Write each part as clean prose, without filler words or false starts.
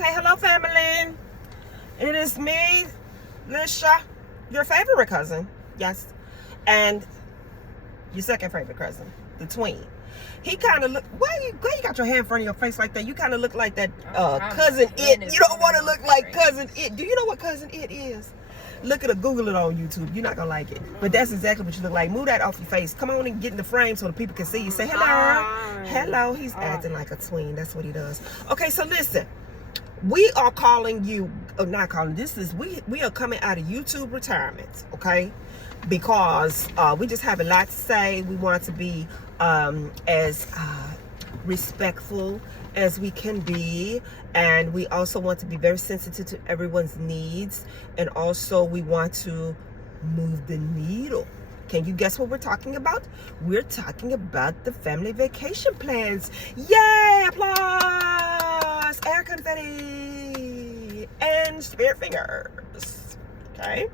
Okay, hello family. It is me, Lisha, your favorite cousin. Yes. And your second favorite cousin, the twin. He kind of look. Why you got your hand in front of your face like that? You kind of look like that cousin It. You don't want to look like cousin It. Do you know what cousin It is? Look at it, Google it on YouTube. You're not gonna like it, but that's exactly what you look like. Move that off your face. Come on and get in the frame so the people can see you. Say hello, hello. He's acting like a twin. That's what he does. Okay, so listen. We are calling you, not calling. We are coming out of YouTube retirement. Okay, because we just have a lot to say. We want to be as respectful as we can be, and we also want to be very sensitive to everyone's needs, and also we want to move the needle. Can you guess what we're talking about? We're talking about the family vacation plans. Yay! Applause! Air confetti and spirit fingers. Okay?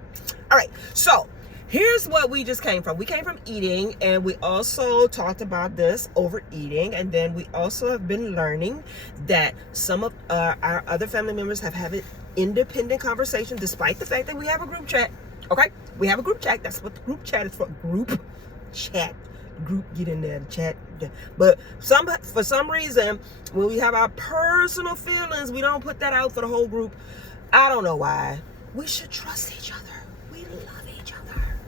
All right. So here's what we just came from. We came from eating, and we also talked about this overeating, and then we also have been learning that some of our other family members have had an independent conversation, despite the fact that we have a group chat. Okay, we have a group chat. That's what the group chat is for. Group chat. Group, get in there, chat. But for some reason, when we have our personal feelings, we don't put that out for the whole group. I don't know why. We should trust each other. We love each other.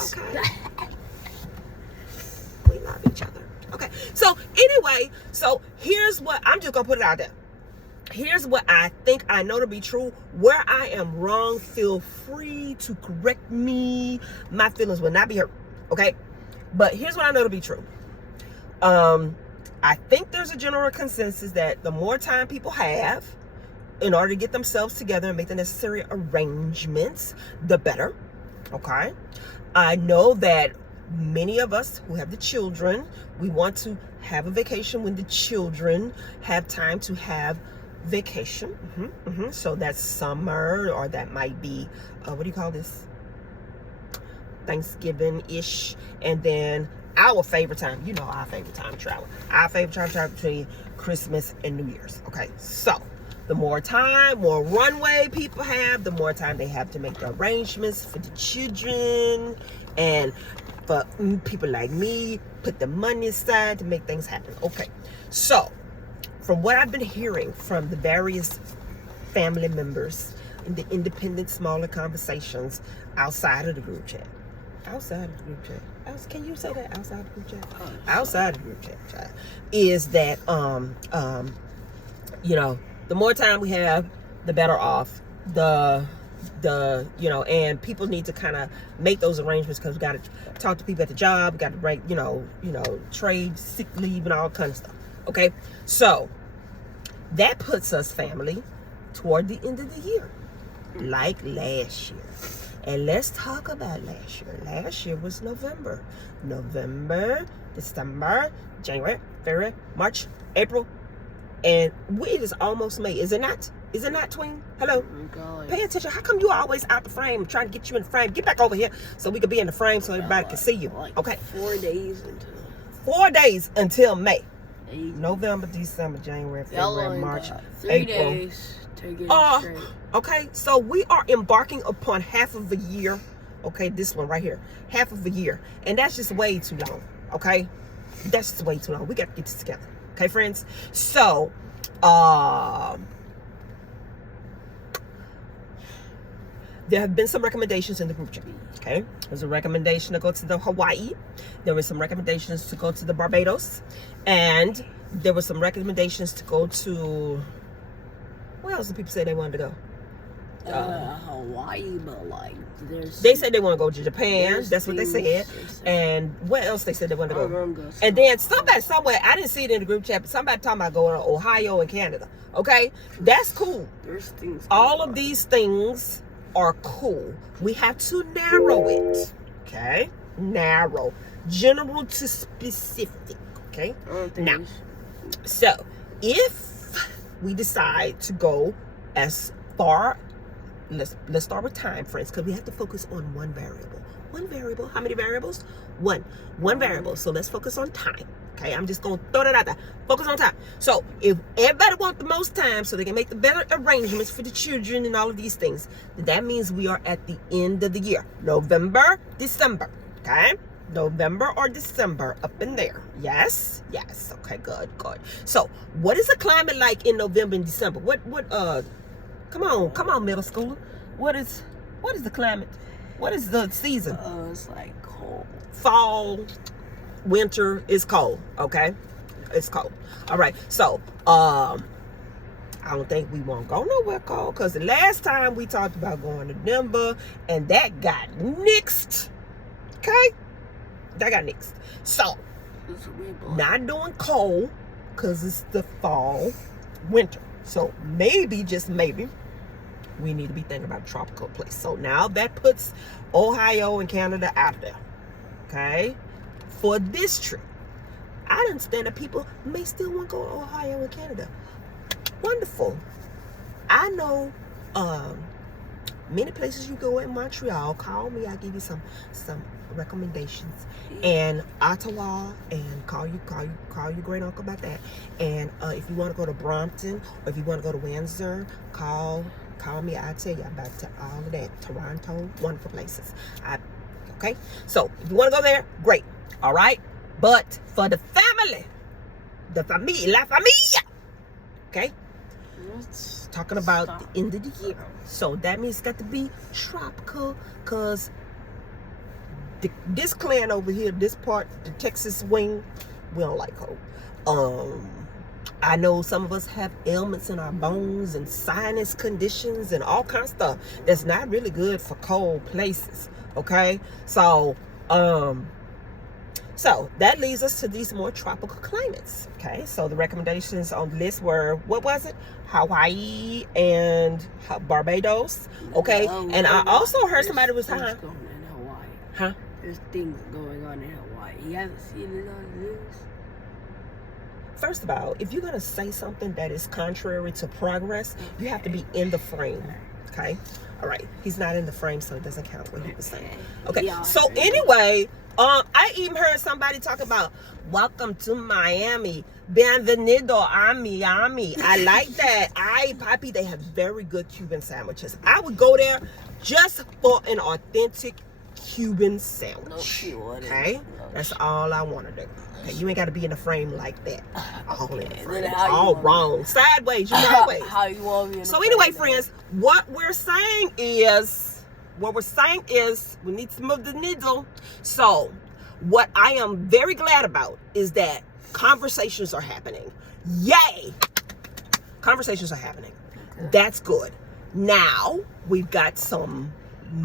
Okay. We love each other. Okay. So anyway, here's what I'm just gonna put it out there. Here's what I think I know to be true. Where I am wrong, feel free to correct me. My feelings will not be hurt. Okay. But here's what I know to be true. I think there's a general consensus that the more time people have in order to get themselves together and make the necessary arrangements, the better. Okay. I know that many of us who have the children, we want to have a vacation when the children have time to have vacation. So that's summer, or that might be, what do you call this? Thanksgiving-ish. And then our favorite time, you know our favorite time to travel. Our favorite time to travel between Christmas and New Year's. Okay, so the more time, more runway people have, the more time they have to make the arrangements for the children, and for people like me, put the money aside to make things happen. Okay, so from what I've been hearing from the various family members in the independent, smaller conversations outside of the group chat. Outside of the group chat. Can you say that? Outside of the group chat? Outside of the group chat. Is that, you know, the more time we have, the better off. And people need to kind of make those arrangements, because we got to talk to people at the job. We got to write, trade, sick leave, and all kind of stuff. Okay, so that puts us, family, toward the end of the year, like last year. And let's talk about last year. Last year was November, December, January, February, March, April, and it is almost May. Is it not? Is it not, twin? Hello? Oh, pay attention. How come you always out the frame? I'm trying to get you in the frame. Get back over here so we can be in the frame so everybody can see you. Okay. 4 days until. 4 days until May. November, December, January, February, March, 3 April. days to get straight. Okay, so we are embarking upon half of a year. Okay, this one right here, half of a year, and that's just way too long. Okay, that's just way too long. We got to get this together. Okay, friends. So, there have been some recommendations in the group chat. Okay, there's a recommendation to go to the Hawaii. There were some recommendations to go to the Barbados, and there were some recommendations to go to. Where else did people say they wanted to go? Hawaii, but like they said they want to go to Japan. That's what they said. And where else they said they wanted to go? And then somebody somewhere, I didn't see it in the group chat, but somebody talking about going to Ohio and Canada. Okay, that's cool. There's things. All of these things are cool. We have to narrow it. Okay, narrow, general to specific. Okay, now, so if we decide to go as far, let's start with time, friends, because we have to focus on one variable. How many variables? One variable. So let's focus on time. Okay, I'm just gonna throw that out there. Focus on time. So if everybody wants the most time so they can make the better arrangements for the children and all of these things, then that means we are at the end of the year. November, December. Okay? November or December, up in there. Yes? Yes. Okay, good. So what is the climate like in November and December? Come on, middle schooler. What is the climate? What is the season? It's like cold. Fall, winter is cold. Okay, it's cold. All right. So I don't think we won't go nowhere cold, because the last time we talked about going to Denver and that got nixed. Okay, that got nixed. So not doing cold because it's the fall, winter. So maybe, just maybe, we need to be thinking about a tropical place. So now that puts Ohio and Canada out there. Okay? For this trip. I understand that people may still want to go to Ohio and Canada. Wonderful. I know many places you go in Montreal. Call me. I'll give you some recommendations. And Ottawa, and call your great uncle about that. And if you want to go to Brampton, or if you want to go to Windsor, call me. I'll tell you about all of that. Toronto, wonderful places. Okay, so if you want to go there, great. All right, but for the family, la familia. Okay, talking about the end of the year. So that means it's got to be tropical, because this clan over here, this part, the Texas wing, we don't like cold. I know some of us have ailments in our bones and sinus conditions and all kinds of stuff that's not really good for cold places. Okay, so that leads us to these more tropical climates. Okay, so the recommendations on the list were, what was it? Hawaii and Barbados. Okay, and I also heard somebody was going in Hawaii. Huh? There's things going on in Hawaii. You haven't seen it on the news? First of all, if you're going to say something that is contrary to progress, you have to be in the frame. Okay? All right. He's not in the frame, so it doesn't count what he was saying. Okay. Yeah, so anyway, I even heard somebody talk about, welcome to Miami. Bienvenido a Miami. I like that. Papi, they have very good Cuban sandwiches. I would go there just for an authentic Cuban sandwich. Okay? That's all I want to do. Okay, you ain't got to be in the frame like that. All in the frame. All wrong. Sideways. You sideways. How you want me in the So frame, anyway, though? friends, what we're saying is we need to move the needle. So what I am very glad about is that conversations are happening. Yay! Conversations are happening. That's good. Now we've got some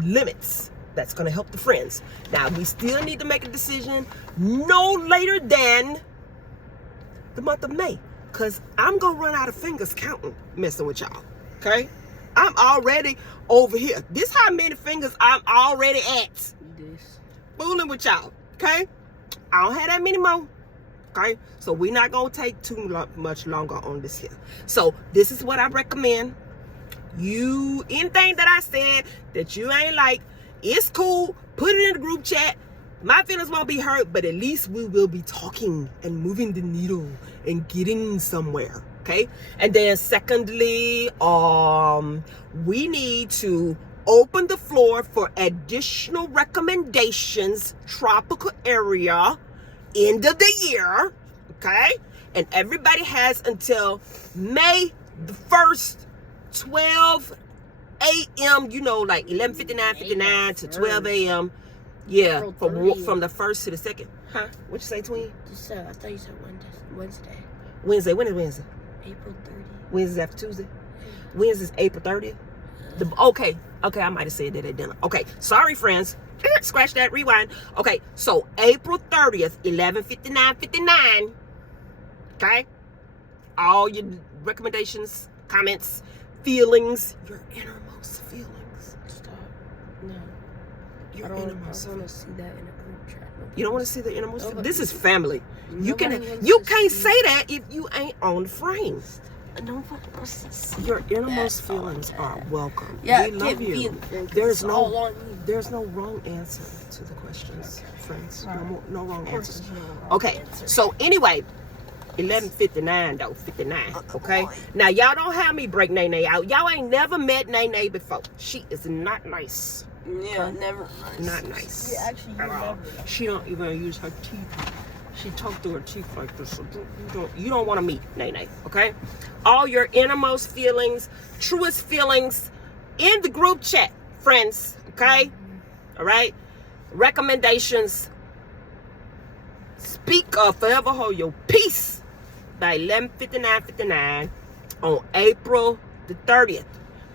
limits that's going to help the friends. Now, we still need to make a decision no later than the month of May, because I'm going to run out of fingers counting messing with y'all. Okay? I'm already over here. This how many fingers I'm already at. This. Fooling with y'all. Okay? I don't have that many more. Okay? So we're not going to take too much longer on this here. So this is what I recommend. Anything that I said that you ain't like, it's cool. Put it in the group chat. My feelings won't be hurt, but at least we will be talking and moving the needle and getting somewhere. Okay? And then secondly, we need to open the floor for additional recommendations, tropical area, end of the year. Okay? And everybody has until May the 1st, 12 a.m., like 11:59 to 12 a.m. Yeah, from the 1st to the 2nd. Huh? What you say, twin? I thought you said Wednesday. Wednesday. When is Wednesday? April 30th. Wednesday after Tuesday? Wednesday's April 30th? Okay, I might have said that at dinner. Okay, sorry, friends. Scratch that, rewind. Okay, so April 30th, 11:59. Okay? All your recommendations, comments, feelings, your innermost feelings. Stop. No. Your I don't innermost want to see that in a group chat. You don't want to see the innermost? Nobody- This is family. You Nobody can't wants to say see- that if you ain't on the frame. don't fucking listen. Your innermost That's all feelings that. are welcome. Yeah, we love give you. me a drink, There's it's all no on you. there's no wrong answer to the questions, friends. No wrong course answers. there's no wrong Okay, answer. so anyway, 11:59 though, 59. Okay, now y'all don't have me break Nene out. Y'all ain't never met Nene before. She is not nice. Yeah, never. Not nice. Yeah, actually, you at all. never. She don't even use her teeth. She talked through her teeth like this. So you don't want to meet Nene, okay? All your innermost feelings, truest feelings, in the group chat, friends. Okay, all right. Recommendations. Speak or forever hold your peace by 11:59 on April the 30th,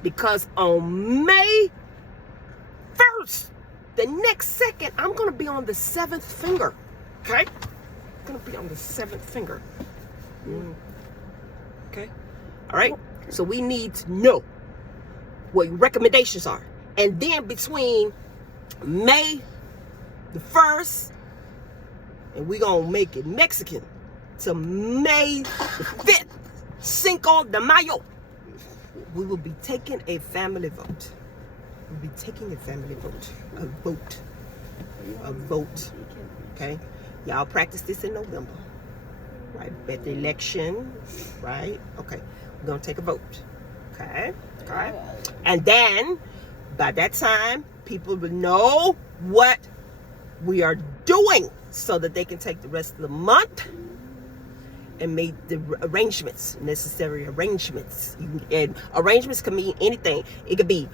because on May 1st, the next second, I'm gonna be on the 7th finger. Okay, I'm gonna be on the 7th finger. Okay, all right. So we need to know what your recommendations are, and then between May the 1st, and we gonna make it Mexican, to May the 5th, Cinco de Mayo, we will be taking a family vote. We'll be taking a family vote. A vote. A vote. Okay? Y'all practice this in November. Right? Bet the election. Right? Okay. We're gonna take a vote. Okay? Okay. And then by that time, people will know what we are doing so that they can take the rest of the month and make the arrangements, necessary arrangements. And arrangements can mean anything. It could be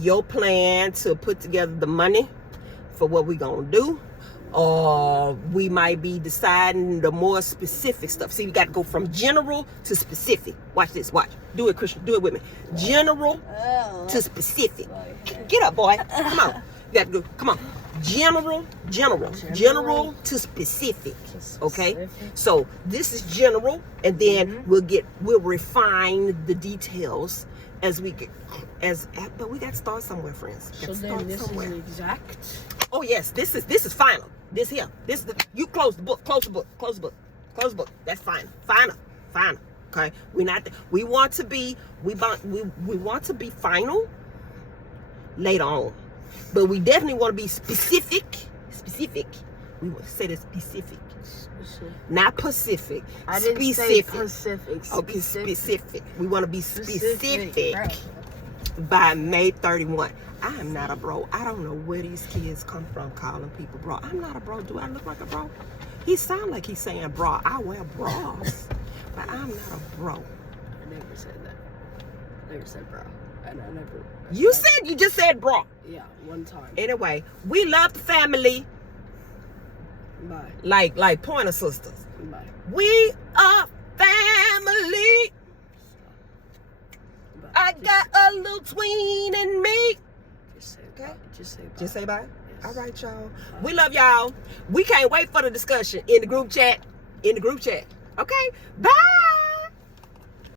your plan to put together the money for what we're gonna do, or we might be deciding the more specific stuff. See, we got to go from general to specific. Watch this. Watch. Do it, Christian. Do it with me. General to specific. Get up, boy. Come on. You got to go. Come on. General to specific. Okay, so this is general, and then we'll refine the details as we get but we got to start somewhere, friends. So then this is exact. Oh yes, this is final. This here, you close the book. Close the book. That's final. Okay, we want to be final later on. But we definitely want to be specific. We want to say the specific. Not Pacific. I didn't say Pacific. Okay, specific. We want to be specific by May 31. I am not a bro. I don't know where these kids come from calling people bro. I'm not a bro. Do I look like a bro? He sound like he's saying bra. I wear bras. But I'm not a bro. I never said that. I never said bro. And I never. You just said bra. Yeah, one time. Anyway, we love the family. Bye. Like Pointer Sisters. Bye. We are family. Bye. I got a little tween in me. Just say Okay. bye. Just say bye. Just say bye. Yes. All right, y'all. We love y'all. We can't wait for the discussion in the group chat. Okay. Bye.